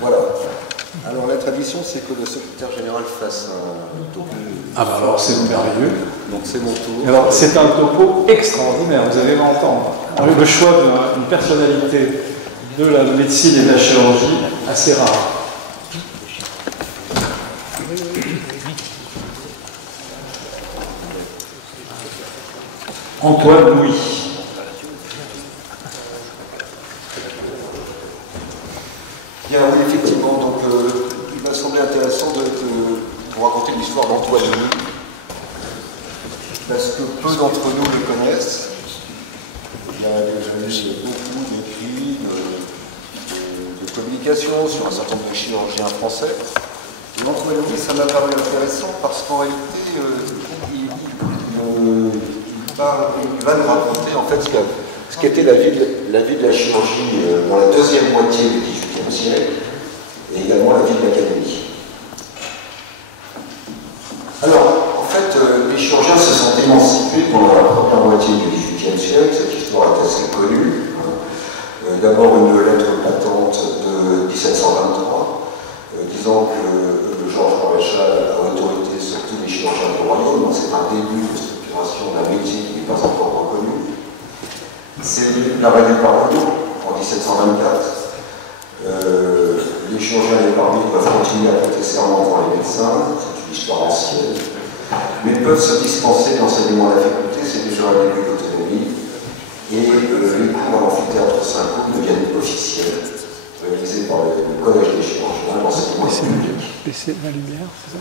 Voilà. Alors la tradition, c'est que le secrétaire général fasse un topo. Ah bah alors c'est merveilleux. Donc c'est mon tour. Alors c'est un topo extraordinaire, vous allez l'entendre. Le choix d'une personnalité de la médecine et de la chirurgie assez rare. Antoine Louis. Bien, oui, effectivement, donc il m'a semblé intéressant de vous raconter l'histoire d'Antoine Louis, parce que peu d'entre nous le connaissent. Il a déjà eu beaucoup d'écrits, de communications sur un certain nombre de chirurgiens français. Et Antoine Louis, ça m'a paru intéressant parce qu'en réalité, il va nous raconter en fait ce qu'était la vie de la chirurgie dans la deuxième moitié du XVIIIe siècle et également la vie de l'académie. Alors, en fait, les chirurgiens se sont émancipés pendant la première moitié du XVIIIe siècle. Cette histoire est assez connue. D'abord une lettre patente de 1723 disant que Georges Maréchal a autorité sur tous les chirurgiens du royaume. Donc c'est un début de structuration d'un métier qui n'est pas encore reconnu. C'est l'arrêt du Parlement en 1724. Les chirurgiens et les barbiers doivent continuer à prêter serment devant les médecins, c'est une histoire ancienne, mais peuvent se dispenser d'enseignement à la faculté, c'est déjà un début d'autonomie, et les cours à l'amphithéâtre Saint-Cloud deviennent officiels, réalisés par le Collège des chirurgiens, l'enseignement public. Baisser la lumière, c'est ça?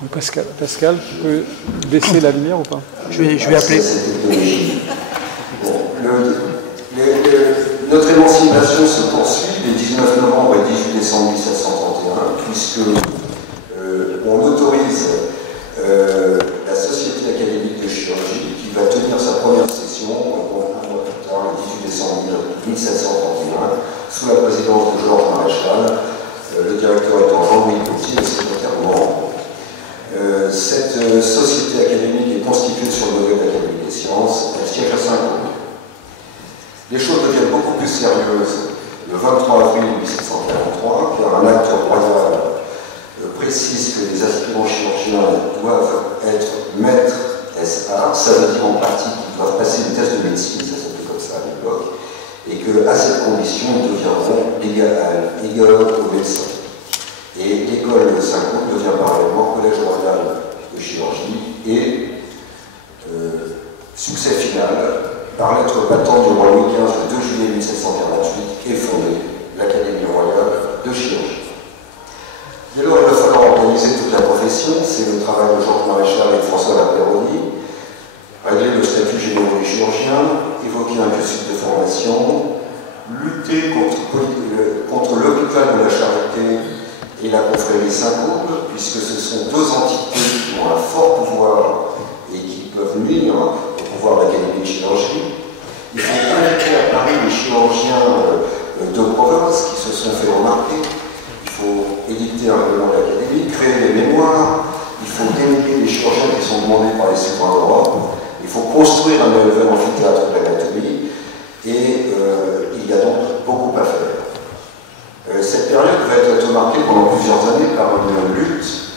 Oui, Pascal, tu peux baisser la lumière ou pas? Je vais appeler. Notre émancipation se poursuit les 19 novembre et 18 décembre 1731, puisque on autorise la Société académique de chirurgie qui va tenir sa première session un mois plus tard, le 18 décembre 1731, sous la présidence de Georges Maréchal, le directeur étant Jean-Louis Potier et le secrétaire Morand. Cette société académique est constituée sur le modèle de l'Académie des sciences, elle siège à Saint-Cloud. Les choses deviennent beaucoup plus sérieuses le 23 avril 1743, car un acte royal précise que les aspirants chirurgiens doivent être maîtres SA, ça veut dire en pratique qu'ils doivent passer une test de médecine, ça s'appelait comme ça à l'époque, et qu'à cette condition, ils deviendront égaux aux médecins. Et l'école de Saint-Cloud devient parallèlement collège royal de chirurgie et succès final, par lettre patente du roi Louis XV le 2 juillet 1748, est fondée l'Académie royale de chirurgie. Dès lors, il va falloir organiser toute la profession, c'est le travail de Georges Maréchal et de François Lapeyronie, régler le statut général des chirurgiens, évoquer un cursus de formation, lutter contre l'hôpital de la Charité et la confrérie Saint-Cloud, puisque ce sont deux entités qui ont un fort pouvoir et qui peuvent nuire au pouvoir de l'Académie de chirurgie. Il faut inviter à Paris les chirurgiens de province qui se sont fait remarquer. Il faut édicter un règlement de l'Académie, créer des mémoires, il faut déléguer les chirurgiens qui sont demandés par les citoyens d'Europe, il faut construire un nouvel amphithéâtre de l'anatomie, et il y a donc beaucoup à faire. Cette période va être marquée pendant plusieurs années par une lutte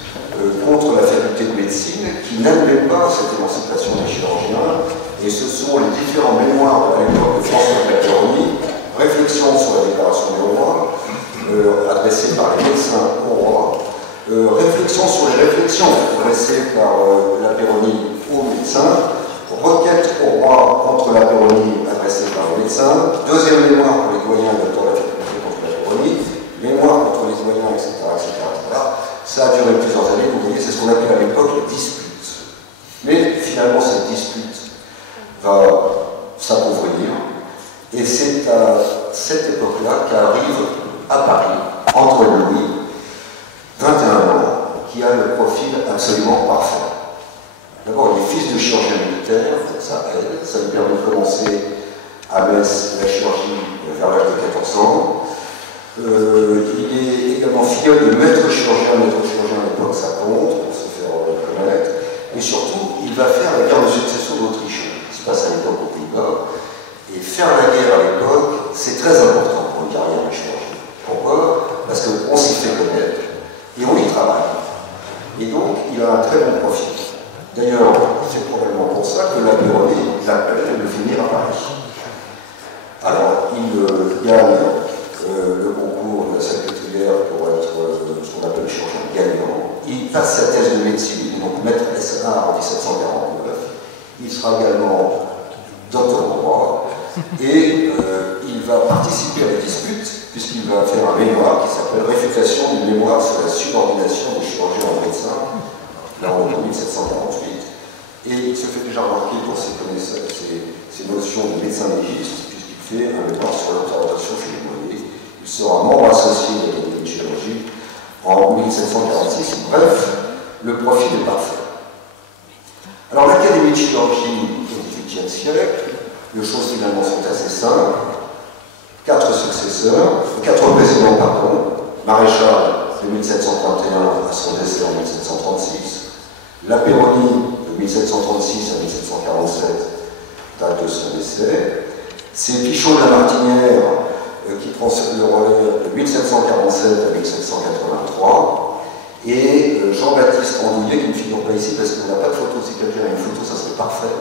contre la faculté de médecine qui n'admet pas cette émancipation des chirurgiens, et ce sont les différents mémoires à l'époque de François Lapeyronie, réflexion sur la déclaration des rois, adressée par les médecins au roi, réflexion sur les réflexions adressées par Lapeyronie aux médecins, requête au roi contre Lapeyronie adressée par les médecins, deuxième mémoire pour les doyens de la faculté contre Lapeyronie, mémoire contre les doyens, etc., etc., etc. Ça a duré plusieurs années, vous voyez, c'est ce qu'on appelait à l'époque les disputes. Mais finalement, cette dispute va s'appauvrir, et c'est à cette époque-là qu'arrive à Paris, Antoine Louis, 21 ans, qui a le profil absolument parfait. D'abord, il est fils de chirurgien militaire, ça aide, ça lui permet de commencer à Metz la chirurgie vers l'âge de 14 ans. Il est également filleul de maître chirurgien à l'époque, ça compte, pour se faire connaître. Et surtout, il va faire la guerre de succession d'Autriche, qui se passe à l'époque aux Pays-Bas. Et faire la guerre à l'époque, c'est très important. il gagne le concours de la secrétaire pour être ce qu'on appelle chirurgien gagnant. Il passe sa thèse de médecine, il est donc maître S1 en 1749. Il sera également docteur en droit et il va participer à la dispute puisqu'il va faire un mémoire qui s'appelle Réfutation du mémoire sur la subordination des chirurgiens aux médecins, là en 1748. Et il se fait déjà remarquer pour ses connaissances, ses notions de médecin légiste, puisqu'il fait un mémoire sur l'observation chez les moyens. Il sera membre associé de l'Académie de chirurgie en 1746. Bref, le profil est parfait. Alors l'Académie de chirurgie au XVIIIe siècle, les choses finalement sont assez simples. 4 présidents, Maréchal de 1731 à son décès en 1736, la Péronie de 1736 à 1747, date de son décès, c'est Pichot de la Martinière qui prend le relais de 1747 à 1783, et Jean-Baptiste Andouillet, qui ne figure pas ici parce qu'on n'a pas de photo. Si quelqu'un a une photo, ça serait parfait,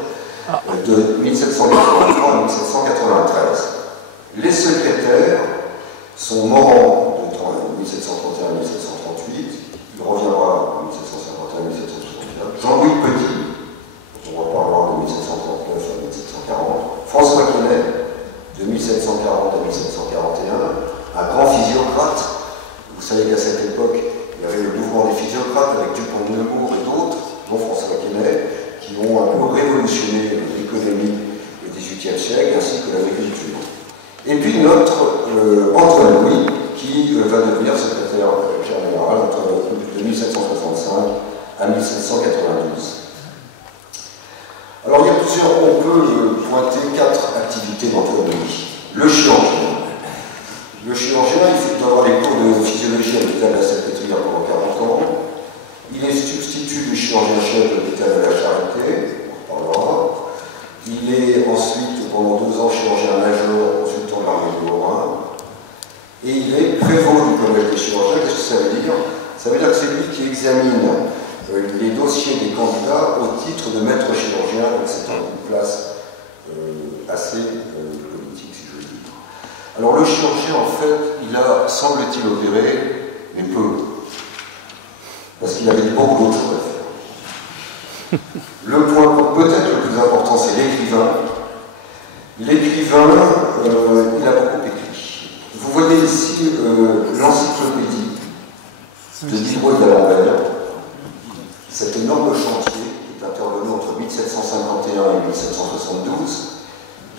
de 1783 à 1793. Les secrétaires sont Morand de 1731 à 1738, il reviendra en 1751 à 1761, Jean-Louis Petit, on reparlera de 1739 à 1740, François Quesnay, de 1740 à 1741, un grand physiocrate. Vous savez qu'à cette époque, il y avait le mouvement des physiocrates avec Dupont de Nemours et d'autres, dont François Quesnay, qui ont un peu révolutionné l'économie du XVIIIe siècle ainsi que l'agriculture. Et puis notre Antoine Louis, qui va devenir secrétaire général de 1765 à 1792. Alors il y a on peut pointer 4 activités d'Antoine Louis. Le chirurgien. Le chirurgien, il faut avoir les cours de physiologie à l'hôpital de la Salpêtrière pendant 40 ans. Il est substitut du chirurgien-chef de l'hôpital de la Charité, on en parlera. Il est ensuite, pendant 2 ans, chirurgien-major, consultant de l'armée de Lorrain. Et il est prévôt du collège des chirurgiens. Qu'est-ce que ça veut dire? Ça veut dire que c'est lui qui examine les dossiers des candidats au titre de maître chirurgien. Donc c'est une place assez politique, si je veux dire. Alors le chirurgien, en fait, il a, semble-t-il, opéré, mais peu. Parce qu'il avait beaucoup d'autres choses à faire. Le point peut-être le plus important, c'est l'écrivain. L'écrivain, il a beaucoup écrit. Vous voyez ici l'encyclopédie de Diderot et d'Alembert, cet énorme chantier qui est intervenu entre 1751 et 1772,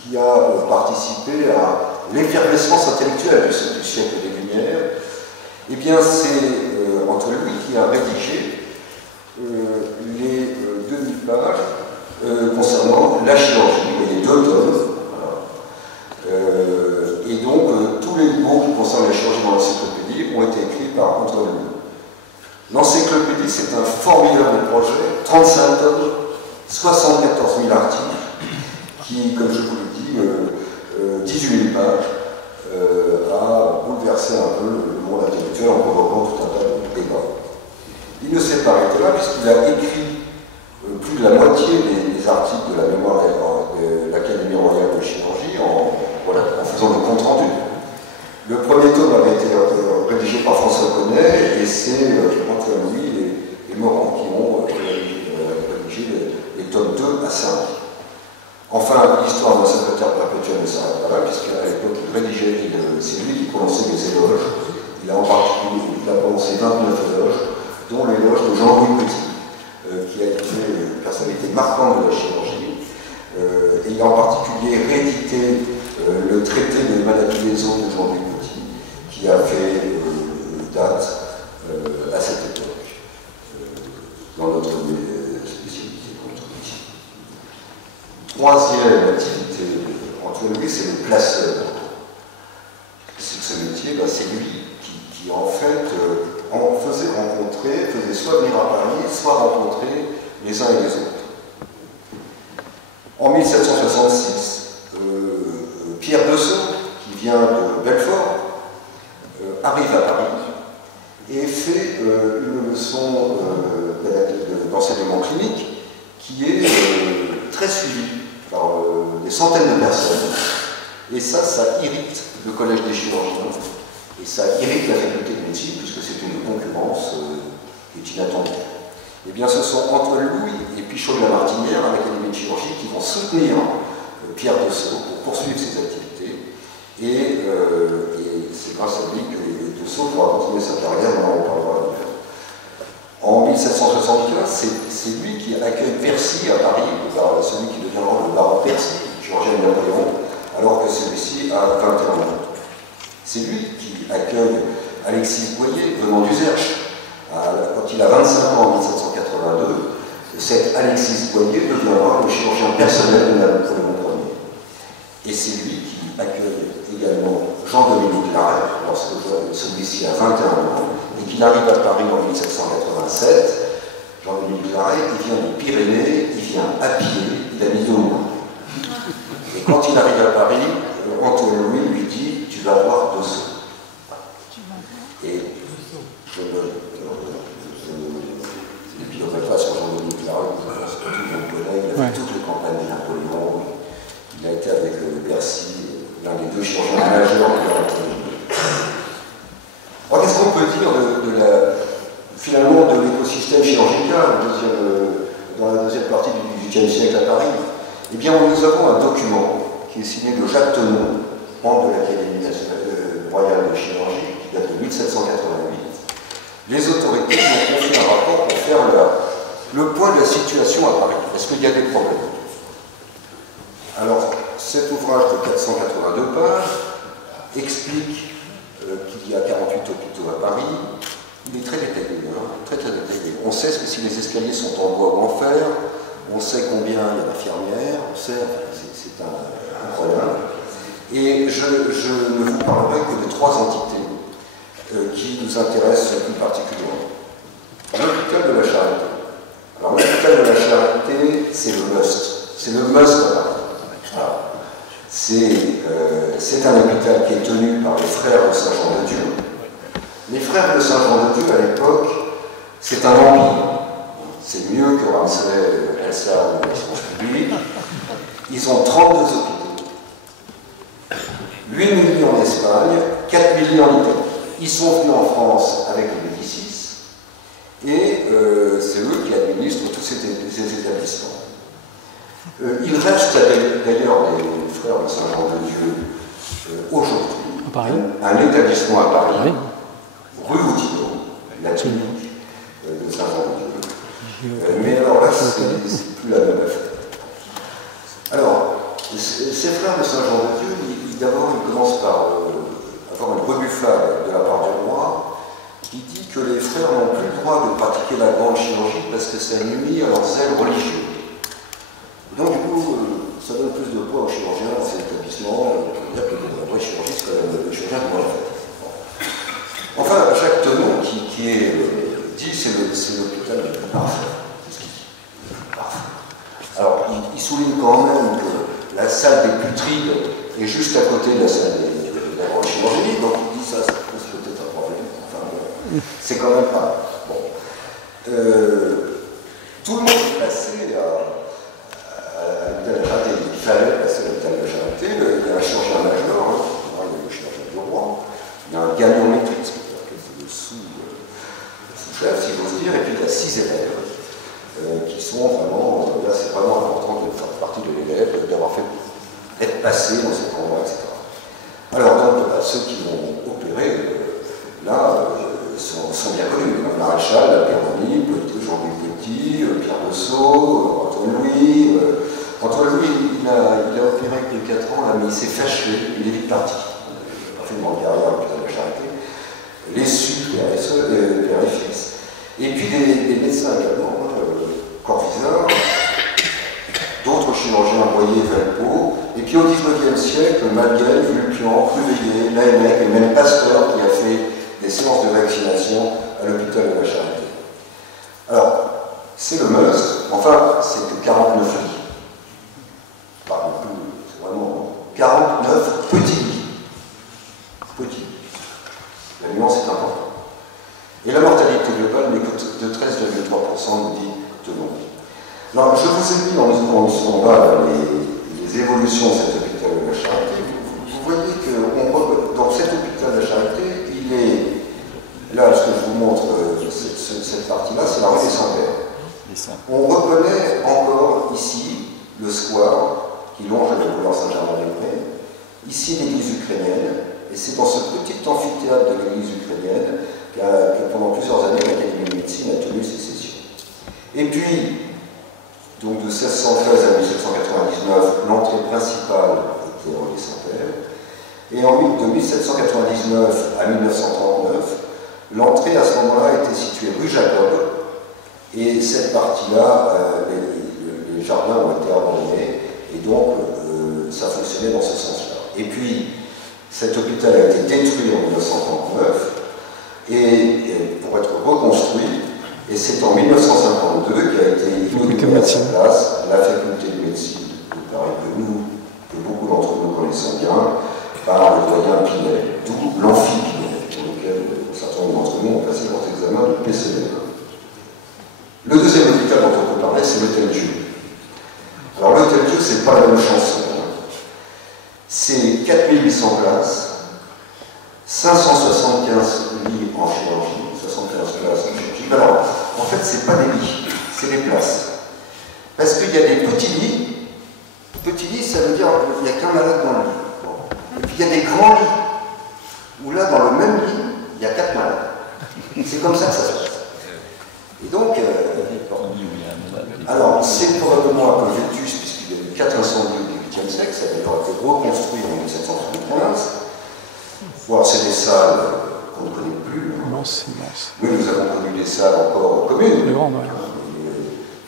qui a participé à l'effervescence intellectuelle du siècle des Lumières. Eh bien, c'est Antoine Louis qui a rédigé les demi-pages concernant la chirurgie. Vous voyez 2 tomes. Voilà. Et donc, tous les mots qui concernent la chirurgie dans l'encyclopédie ont été écrits par Antoine Louis. L'encyclopédie, c'est un formidable projet, 35 tomes, 74 000 articles, qui, comme je vous l'ai dit, 18 000 pages, a bouleversé un peu le monde intellectuel en provoquant tout un tas de débats. Il ne s'est pas arrêté là, puisqu'il a écrit plus de la moitié des articles de la mémoire de l'Académie royale de chirurgie en faisant le compte-rendu. Le premier tome avait été rédigé par François Quesnay, et c'est Antoine Louis et Morand qui ont rédigé les tomes 2 à 5. Enfin, l'histoire d'un secrétaire perpétuel ne s'arrête pas là, puisqu'à l'époque, il rédigeait, c'est lui qui prononçait les éloges. Il a en particulier prononcé 29 éloges, dont l'éloge de Jean-Louis Petit, qui a été une personnalité marquante de la chirurgie. Et il a en particulier réédité le traité de maladie des os de Jean-Louis Petit, qui a fait date à cette époque, dans notre spécialité, dans notre métier. Troisième activité d'Antoine Louis, c'est le placeur. C'est que ce métier, c'est lui qui en fait faisait soit venir à Paris, soit rencontrer les uns et les autres. En 1766, Pierre Dessau, qui vient de Belfort, arrive à Paris et fait une leçon d'enseignement clinique qui est très suivie par des centaines de personnes. Et ça irrite le collège des chirurgiens, et ça irrite la faculté de médecine, puisque c'est une concurrence qui est inattendue. Eh bien, ce sont Antoine Louis et Pichot de la Martinière, à l'Académie de chirurgie, qui vont soutenir Pierre Dessau pour poursuivre ses activités. Et c'est grâce à lui que Dessau pourra continuer sa carrière, on en parlera après. En 1775, c'est lui qui accueille Percy à Paris, celui qui deviendra le baron Percy, chirurgien de Napoléon, alors que celui-ci a 21 ans. C'est lui qui accueille Alexis Boyer venant d'Uzerche. Quand il a 25 ans en 1782, cet Alexis Boyer deviendra le chirurgien personnel de Napoléon Ier. Et c'est lui qui accueille également Jean-Dominique Larrey, lorsque celui-ci a 21 ans, et qu'il arrive à Paris en 1787. Jean-Dominique Larrey, il vient des Pyrénées, il vient à pied, il a mis 2 mois. Et quand il arrive à Paris, Antoine Louis lui dit « Tu vas voir Dessau ». Et je ne piloterai pas sur Jean-Dominique Larrey, tout le monde connaît, il a fait toutes les campagnes de Napoléon, il a été avec Percy, l'un des 2 chirurgiens majeurs de Napoléon. Alors qu'est-ce qu'on peut dire finalement de l'écosystème chirurgical dans la deuxième partie du XVIIIe siècle à Paris? Eh bien, nous avons un document qui est signé de Jacques Tenon, membre de l'Académie royale de chirurgie, qui date de 1788. Les autorités ont confié un rapport pour faire le point de la situation à Paris. Est-ce qu'il y a des problèmes? Alors, cet ouvrage de 482 pages explique qu'il y a 48 hôpitaux à Paris. Il est très détaillé, très détaillé. On sait si les escaliers sont en bois ou en fer, on sait combien il y a d'infirmières, on sait, c'est un problème. Et je ne vous parlerai que de 3 entités qui nous intéressent plus particulièrement. L'hôpital de la Charité. Alors l'hôpital de la Charité, c'est le must. C'est le must à Paris. Voilà. C'est un hôpital qui est tenu par les frères de Saint-Jean-de-Dieu. Les frères de Saint-Jean-de-Dieu, à l'époque, c'est un empire. C'est mieux que Ramsay, Elsa ou l'Assurance publique. Ils ont 32 hôpitaux. 8 millions en Espagne, 4 millions en Italie. Ils sont venus en France avec le Médicis, et c'est eux qui administrent tous ces établissements. Il reste d'ailleurs les frères de Saint-Jean-de-Dieu aujourd'hui un établissement à Paris, rue Oudinot, la clinique de Saint-Jean-de-Dieu. Mais alors là, c'est plus la même affaire. Alors, ces frères de Saint-Jean-de-Dieu, d'abord, ils commencent par avoir une rebuffade de la part du roi qui dit que les frères n'ont plus le droit de pratiquer la grande chirurgie parce que ça nuit à leur zèle religieux. Donc, du coup, ça donne plus de poids aux chirurgiens dans ces établissements. On peut dire que la vraie chirurgie, c'est quand même le chirurgien qui doit la faire. Enfin, Jacques Tenon, qui dit c'est l'hôpital le plus parfait. C'est ce qu'il dit. Parfait. Alors, il souligne quand même que la salle des putrides est juste à côté de la salle de la grande chirurgie, donc il dit ça pose peut-être un problème. Enfin, bon, c'est quand même pas. Bon. Tout le monde est passé à l'hôpital de la Charité. Il fallait passer à l'hôpital de la Charité. Il y a un chirurgien majeur, il y a le chirurgien du roi, il y a un gagnant maîtrise, c'est le sous-chef, si j'ose dire, et puis il y a 6 élèves qui sont vraiment, là c'est vraiment important de faire partie de l'élève, d'avoir fait être passé dans cet endroit, etc. Alors donc, ceux qui vont opérer, là, sont bien connus. Le maréchal, la Péroni, Jean-Louis Petit, Pierre Dessau, Antoine Louis. Antoine Louis, il a opéré depuis 4 ans, là, mais il s'est fâché, il est vite parti. Il a fait une grande carrière à l'hôpital de la Charité. Les Sud, père et fils. Et puis des médecins également, Corvisart, d'autres chirurgiens envoyés Velpeau, et puis au XIXe siècle, Malguel, Vulpian, Cruveillet, Laennec et même Pasteur qui a fait des séances de vaccination à l'hôpital de la Charité. Alors, c'est le must, enfin, c'est que 49 lits. Pas non plus, c'est vraiment 49 petits lits. Petits lits. La nuance est importante. Et la mortalité globale n'est que de 13,3%, nous dit Tenon. Alors, je vous ai mis en bas les évolutions de cet hôpital de la Charité, vous On reconnaît encore ici le square qui longe le boulevard Saint-Germain-des-Prés, ici l'église ukrainienne, et c'est dans ce petit amphithéâtre de l'église ukrainienne que pendant plusieurs années l'Académie de médecine a tenu ses sessions. Et puis, donc de 1613 à 1799, l'entrée principale était en Centenaire, et de 1799 à 1939, l'entrée à ce moment-là était située rue Jacob, et cette partie-là, les jardins ont été abandonnés, et donc ça fonctionnait dans ce sens-là. Et puis, cet hôpital a été détruit en 1939, et pour être reconstruit, et c'est en 1952 qu'a été inaugurée à sa place la faculté de médecine de Paris, que beaucoup d'entre nous connaissons bien, par le doyen Pinel, d'où l'amphi Pinel, pour lequel un certain nombre d'entre nous ont passé leur examen de PCD. Le deuxième hôpital dont on peut parler, c'est l'Hôtel Dieu. Alors l'Hôtel Dieu, c'est pas la même chanson. C'est 4800 places, 575 lits en chirurgie, 75 places en chirurgie. Alors, en fait, c'est pas des lits, c'est des places. Parce qu'il y a des petits lits. Petits lits, ça veut dire qu'il n'y a qu'un malade dans le lit. Bon. Et puis il y a des grands lits, où là, dans le même lit, il y a 4 malades. C'est comme ça que ça se passe. Et donc, alors, c'est probablement un peu vétuste, puisqu'il y a eu 4 incendies au XVIIIe siècle, ça a été reconstruit en 1775. Voire c'est des salles qu'on ne connaît plus. Immense. Oui, nous avons connu des salles encore communes. Les grandes, ouais.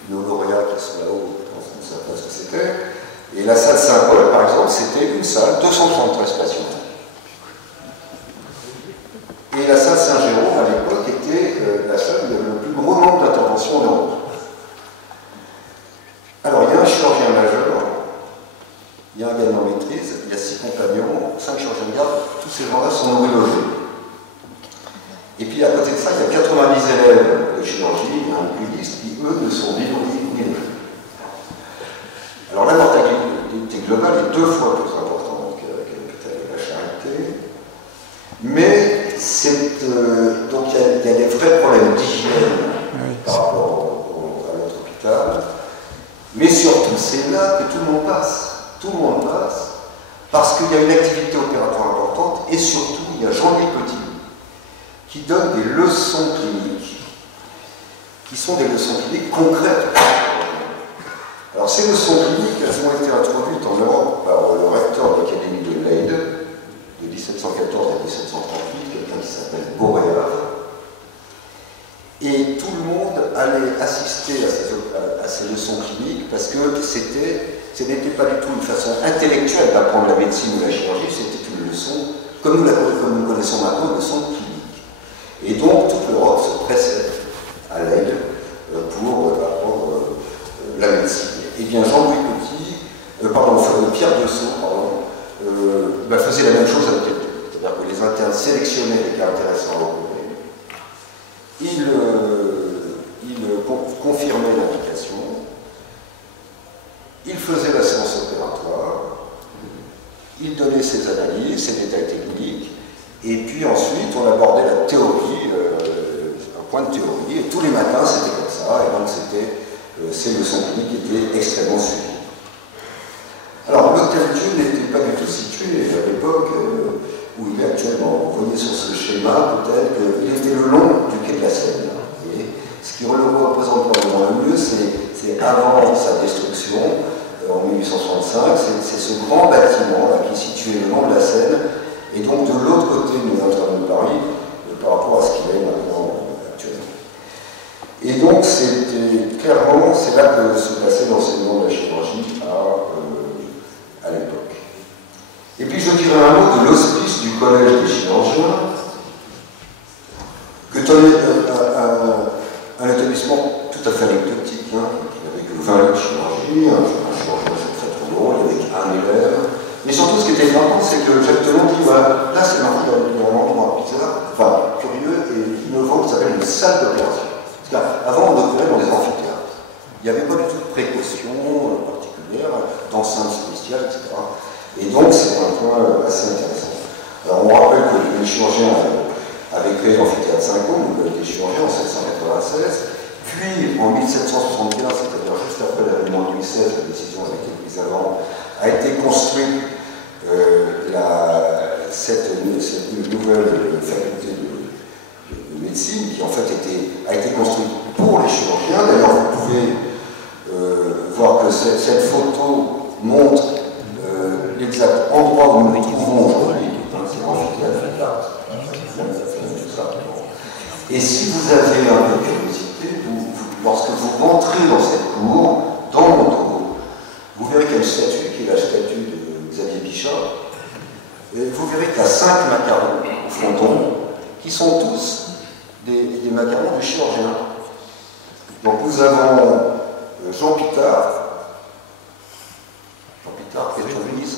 Nos lauréats qui sont là-haut, je pense qu'on ne savait pas ce que c'était. Et la salle Saint-Paul, par exemple, c'était une salle, 273 patients. Et la salle Saint-Jérôme, à l'époque, était la salle où il y avait le plus gros nombre d'interventions en Europe. Alors, il y a un chirurgien majeur, il y a un gars en maîtrise, il y a 6 compagnons, 5 chirurgiens de garde, tous ces gens-là sont nourris logés. Et puis à côté de ça, il y a 90 élèves de chirurgie, il y a un oculiste qui, eux, ne sont ni nourris ni logés. Alors la mortalité globale est 2 fois plus importante qu'à l'hôpital de la Charité, mais donc il y a des vrais problèmes d'hygiène par rapport à notre hôpital, mais surtout c'est là que tout le monde passe. Tout le monde passe, parce qu'il y a une activité opératoire importante, et surtout, il y a Jean-Louis Petit, qui donne des leçons cliniques, qui sont des leçons cliniques concrètes. Alors, ces leçons cliniques, elles ont été introduites en Europe par le recteur de l'Académie de Leyde, de 1714 à 1738, quelqu'un qui s'appelle Boréal. Et tout le monde allait assister à ces leçons cliniques, parce que ce n'était pas du tout une façon intellectuelle d'apprendre la médecine ou la chirurgie, c'était une leçon, comme nous connaissons maintenant, une leçon clinique. Et donc, toute l'Europe se pressait à Leyde pour apprendre la médecine. Et bien, Jean-Louis Petit, Pierre Dessau, faisait la même chose avec les deux. C'est-à-dire que les internes sélectionnaient les cas intéressants à recourir. Il confirmait l'application. Il faisait la séance opératoire, il donnait ses analyses, ses détails techniques, et puis ensuite on abordait la théorie, un point de théorie, et tous les matins c'était comme ça, et donc ces leçons cliniques étaient extrêmement suivies. Alors l'Hôtel Dieu n'était pas du tout situé à l'époque où il est actuellement. Vous voyez sur ce schéma peut-être qu'il était le long du quai de la Seine. Et ce qui le représente probablement le mieux, c'est avant sa destruction, en 1865, c'est ce grand bâtiment là, qui est situé le long de la Seine, et donc de l'autre côté de Notre-Dame de Paris, par rapport à ce qu'il est maintenant actuellement. Et donc, clairement, c'est là que se passait l'enseignement de la chirurgie à l'époque. Et puis, je dirais un mot de l'hospice du collège des chirurgiens, que tenait un établissement tout à fait anecdotique, qui n'avait que 20 de chirurgie, un chirurgien très trop drôle, avec un élève. Mais surtout, ce qui était important, c'est que Jacques Delon dit voilà, là, c'est marrant, il y a un endroit bizarre, enfin, curieux et innovant qui s'appelle une salle d'opération. Parce qu'avant, on opérait dans des amphithéâtres. Il n'y avait pas du tout de précautions particulières, d'enceintes spéciales, etc. Et donc, c'est un point assez intéressant. Alors, on rappelle que les chirurgiens avaient créé l'amphithéâtre Saint-Côme, des chirurgiens en 1796, Puis, en 1775, c'est-à-dire juste après l'avènement de Louis XVI, la décision avait été prise avant, a été construite cette nouvelle faculté de médecine, qui en fait a été construite pour les chirurgiens. D'ailleurs, vous pouvez voir que cette photo montre l'exact endroit où nous nous trouvons aujourd'hui. Et si vous avez un peu de curiosité, lorsque vous rentrez dans cette cour, dans mon dos, vous verrez qu'il y a une statue, qui est la statue de Xavier Bichat, et vous verrez qu'il y a 5 macarons au fronton, qui sont tous des macarons de chirurgiens. Donc nous avons Jean Pitard, Pétronise,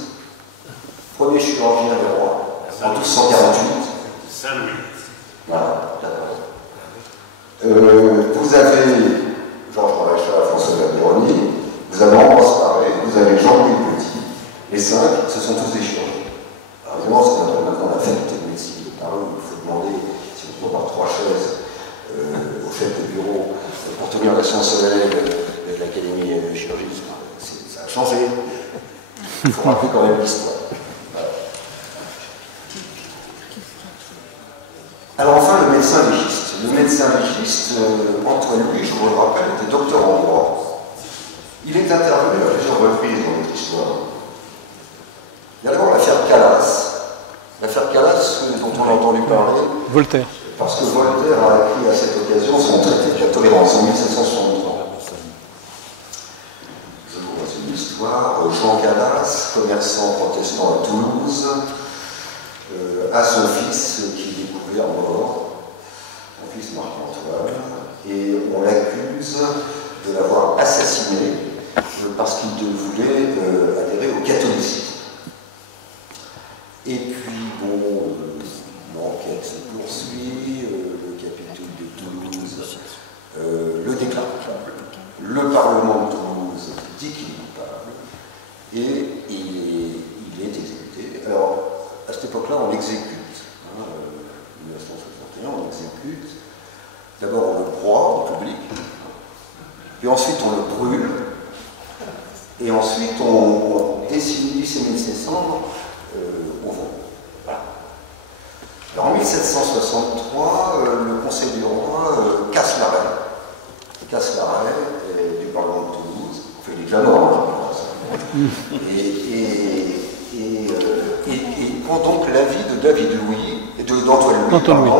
premier chirurgien des rois, en 1248. Saint-Louis. Voilà, d'accord. Vous avez Georges Maréchal, François Bayroni, vous avez Ambroise Paré, vous avez Jean-Louis Petit, les 5, ce sont tous des chirurgiens. Alors évidemment, c'est maintenant la faculté de médecine de Paris, il faut demander si on prend par 3 chaises au chef de bureau pour tenir la science soleil de l'Académie de chirurgie. Ça a changé. Il faut rappeler quand même l'histoire. Alors enfin, le médecin légiste. Le médecin légiste, Antoine Louis, je vous le rappelle, était docteur en droit. Il est intervenu à plusieurs reprises dans notre histoire. Il y a d'abord l'affaire Calas. L'affaire Calas, dont on a entendu parler. Voltaire. Parce que Voltaire a écrit à cette occasion son traité de la tolérance en 1763. Je vous résume l'histoire. Jean Calas, commerçant protestant à Toulouse, a son fils qui est découvert mort, son fils Marc-Antoine, et on l'accuse de l'avoir assassiné parce qu'il voulait adhérer au catholicisme. Et puis, bon, l'enquête se poursuit, le capitule de Toulouse le déclare coupable. Le Parlement de Toulouse dit qu'il est coupable, et il est exécuté. Alors, à cette époque-là, on l'exécute. En 1961, on l'exécute. D'abord, on le broie en public, puis ensuite, on le brûle, et ensuite, on dissémine ses cendres au vent. Voilà. Alors, en 1763, le Conseil du roi casse l'arrêt du Parlement de Toulouse. Enfin, il est déjà mort, il prend donc l'avis de d'Antoine Louis,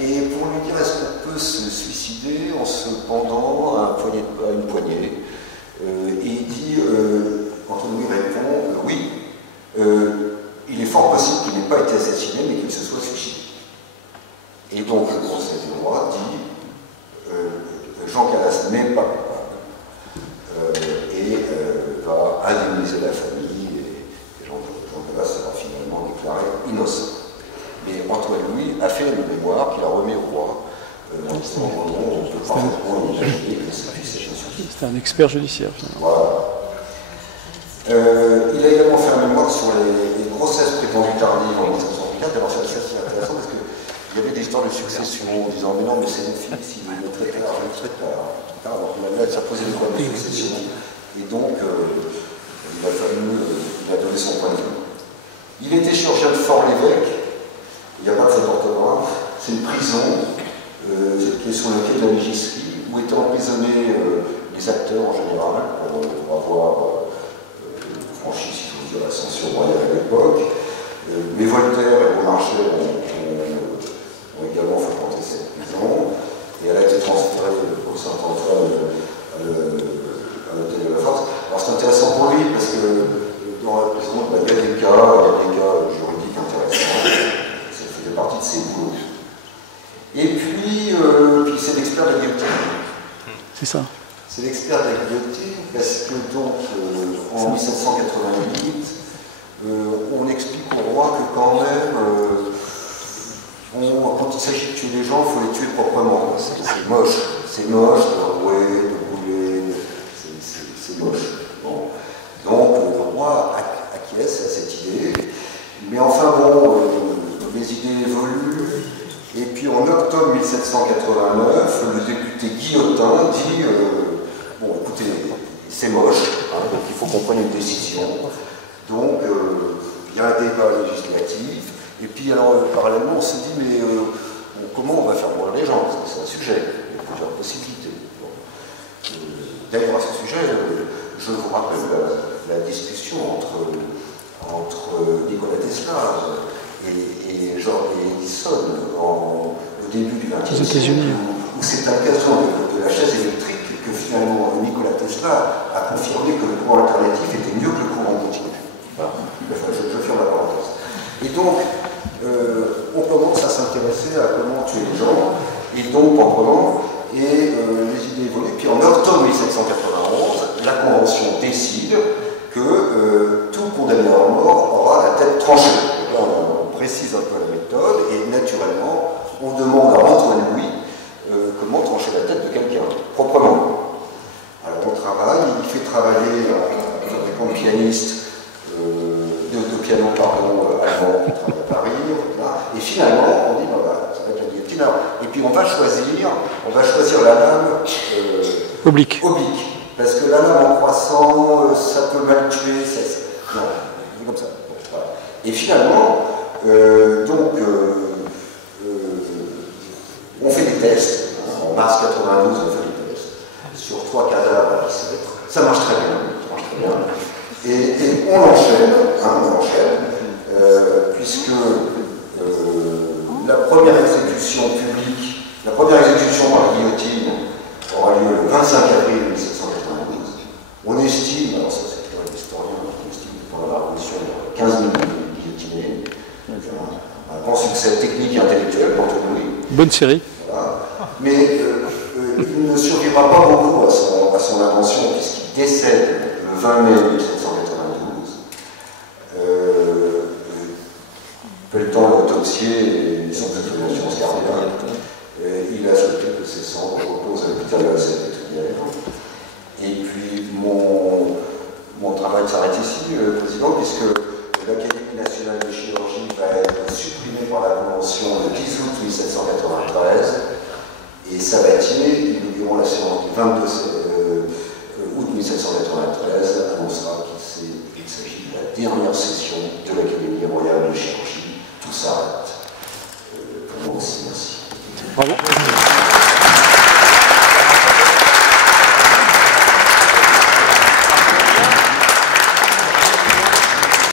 et pour lui dire est-ce qu'on peut se suicider en se pendant à une poignée, et il dit, Antoine Louis répond oui, il est fort possible qu'il n'ait pas été assassiné mais qu'il se soit suicidé. Et donc le Conseil du roi dit Jean Calas n'est pas coupable et va indemniser la famille, et Jean Calas sera finalement déclaré innocent. Mais Antoine Louis a fait une mémoire qu'il a remis au roi. On peut parfaitement imaginer que ça puisse être suicidé. C'est un expert judiciaire, finalement. Voilà. Il a également fait un mémoire sur les grossesses prétendues tardives en 1964. Alors c'est assez intéressant parce qu'il y avait des histoires de succession en disant mais non, mais c'est une fille, s'il est très tard, alors que là, ça posait des problèmes de succession. Et donc, il a donné son point de vue. Il était chirurgien de Fort-l'Évêque. Il n'y a pas de faute d'orthographe. C'est une prison qui est sur le quai de la Mégisserie, où étaient emprisonnés les acteurs en général pour avoir franchi, si je veux dire, l'ascension royale à l'époque. Mais Voltaire et Beaumarchais ont également fréquenté cette prison, et elle a été transférée au Saint-Antoine à l'hôtel de la Force. Alors c'est intéressant pour lui parce que dans la prison, il y a des cas juridiques intéressants. Ça faisait partie de ses boulots. Et puis c'est l'expert de la guillotine. C'est ça. C'est l'expert de la guillotine parce que donc en 1788, on explique au roi que quand même, quand il s'agit de tuer des gens, il faut les tuer proprement. C'est moche, de rouer, de brûler, c'est moche. Bon. Donc le roi acquiesce à cette idée, mais enfin bon, les idées évoluent. Et puis en octobre 1789, le député Guillotin dit bon, écoutez, c'est moche, hein, donc il faut qu'on prenne une décision. Donc il y a un débat législatif. Et puis alors parallèlement, on s'est dit mais comment on va faire mourir les gens? Parce que c'est un sujet, il y a plusieurs possibilités. Bon. D'ailleurs à ce sujet, je vous rappelle la discussion entre Nikola Tesla et George Edison au début du XXe siècle, où c'est à l'occasion de la chaise électrique que finalement Nikola Tesla a confirmé que le courant alternatif était mieux que le courant continu. Voilà. Enfin, je ferme la parenthèse. Et donc, on commence à s'intéresser à comment tuer les gens, et donc en prenant, et les idées évoluent. Puis en octobre 1791, la Convention décide que tout condamné à mort aura la tête tranchée. Là, on précise un peu la méthode, et naturellement, on demande à Antoine Louis comment trancher la tête de quelqu'un, proprement. Alors on travaille, il fait travailler un fabricant de pianistes, de piano, pardon, allemand qui travaille à Paris, là. Et finalement, on dit, bah, ça va être la guillotine. Et puis on va choisir la lame oblique. Parce que la lame en croissant, ça peut mal tuer, non, c'est comme ça. Voilà. Et finalement, on fait des tests. En mars 92, on fait des tests sur 3 cadavres à 10 mètres. Ça marche très bien. Et on enchaîne, puisque la première exécution publique, la première exécution par la guillotine aura lieu le 25 avril 1792. On estime, alors ça c'est plutôt l'historien, on estime que pendant la Révolution, il y aura 15 000 guillotinés. Un grand succès technique et intellectuel pour Antoine Louis. Bonne série. Voilà. Mais il ne survivra pas beaucoup à son invention, puisqu'il décède le 20 mai 1792. Peu le temps l'autopsier et sans doute une assurance cardiaque. Il a souhaité que ses cendres reposent à l'hôpital de la Salpêtrière. Et puis mon travail s'arrête ici, Président, puisque l'Académie nationale de chirurgie va être supprimée par la Convention le 10 août 1793. Et Sabatier, inaugurant la séance du 22 août 1793, annoncera qu'il s'agit de la dernière session de l'Académie royale de chirurgie. Tout s'arrête. Pour moi aussi, merci. Bravo.